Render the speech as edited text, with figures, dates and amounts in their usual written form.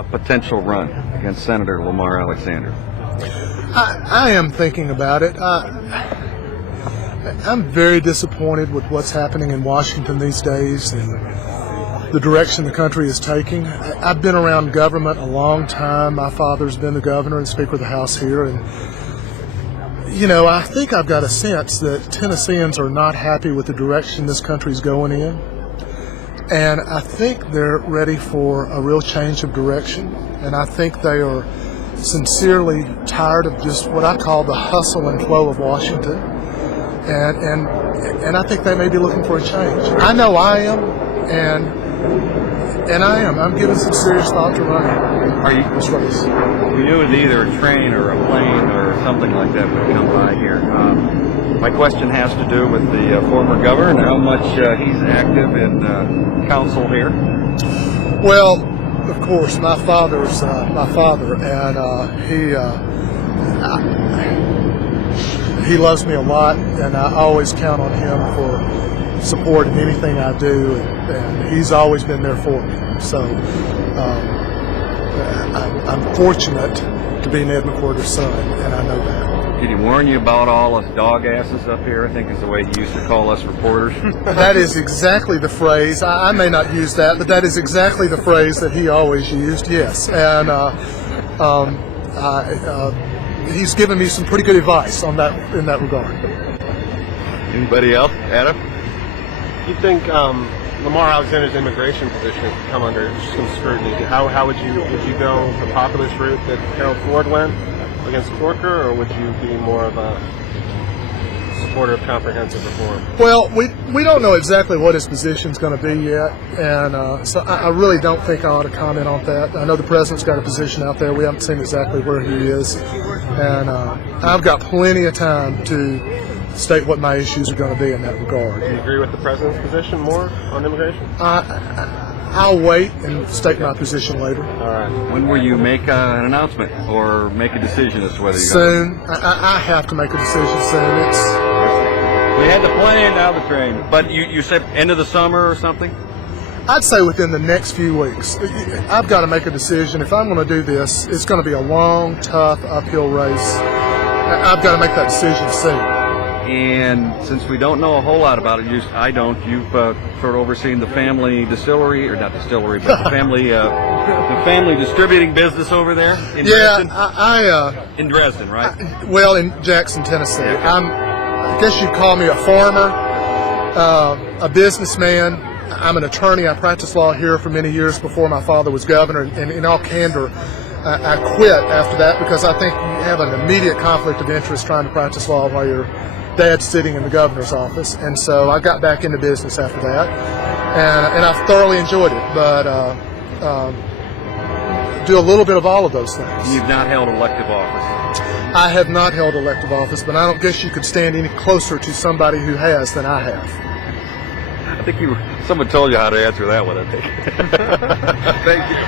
a potential run against Senator Lamar Alexander? I am thinking about it. I'm very disappointed with what's happening in Washington these days and the direction the country is taking. I've been around government a long time. My father's been the governor and Speaker of the House here, and I think I've got a sense that Tennesseans are not happy with the direction this country's going in, and I think they're ready for a real change of direction, and I think they are sincerely tired of just what I call the hustle and flow of Washington, and I think they may be looking for a change. I know I am, and I am. I'm giving some serious thought to running this race. We knew it either a train or a plane or something like that would come by here. My question has to do with the former governor and how much he's active in council here. Well, of course, my father's my father, and he loves me a lot, and I always count on him for support in anything I do, and he's always been there for me. So I'm fortunate to be Ned McWherter's son, and I know that. Did he warn you about all us dog asses up here? I think is the way he used to call us reporters. That is exactly the phrase. I may not use that, but that is exactly the phrase that he always used, yes. And he's given me some pretty good advice in that regard. Anybody else? Adam? You think Lamar Alexander's immigration position could come under some scrutiny? How would you go the populist route that Harold Ford went against Corker, or would you be more of a supporter of comprehensive reform? Well, we don't know exactly what his position's going to be yet, and so I really don't think I ought to comment on that. I know the president's got a position out there. We haven't seen exactly where he is, and I've got plenty of time to state what my issues are going to be in that regard. Do you agree with the president's position more on immigration? I'll wait and state my position later. All right. When will you make an announcement or make a decision as to whether you're soon? I have to make a decision soon. We had the plane, now the train. But you said end of the summer or something? I'd say within the next few weeks. I've got to make a decision. If I'm going to do this, it's going to be a long, tough, uphill race. I've got to make that decision soon. And since we don't know a whole lot about it, you've sort of overseen the family distillery, or not distillery, but the family distributing business over there in Dresden? In Dresden, right? Well, in Jackson, Tennessee. I guess you'd call me a farmer, a businessman. I'm an attorney. I practiced law here for many years before my father was governor, and in all candor, I quit after that because I think you have an immediate conflict of interest trying to practice law while your dad's sitting in the governor's office, and so I got back into business after that, and I've thoroughly enjoyed it, but do a little bit of all of those things. You've not held elective office? I have not held elective office, but I don't guess you could stand any closer to somebody who has than I have. I think someone told you how to answer that one, I think. Thank you.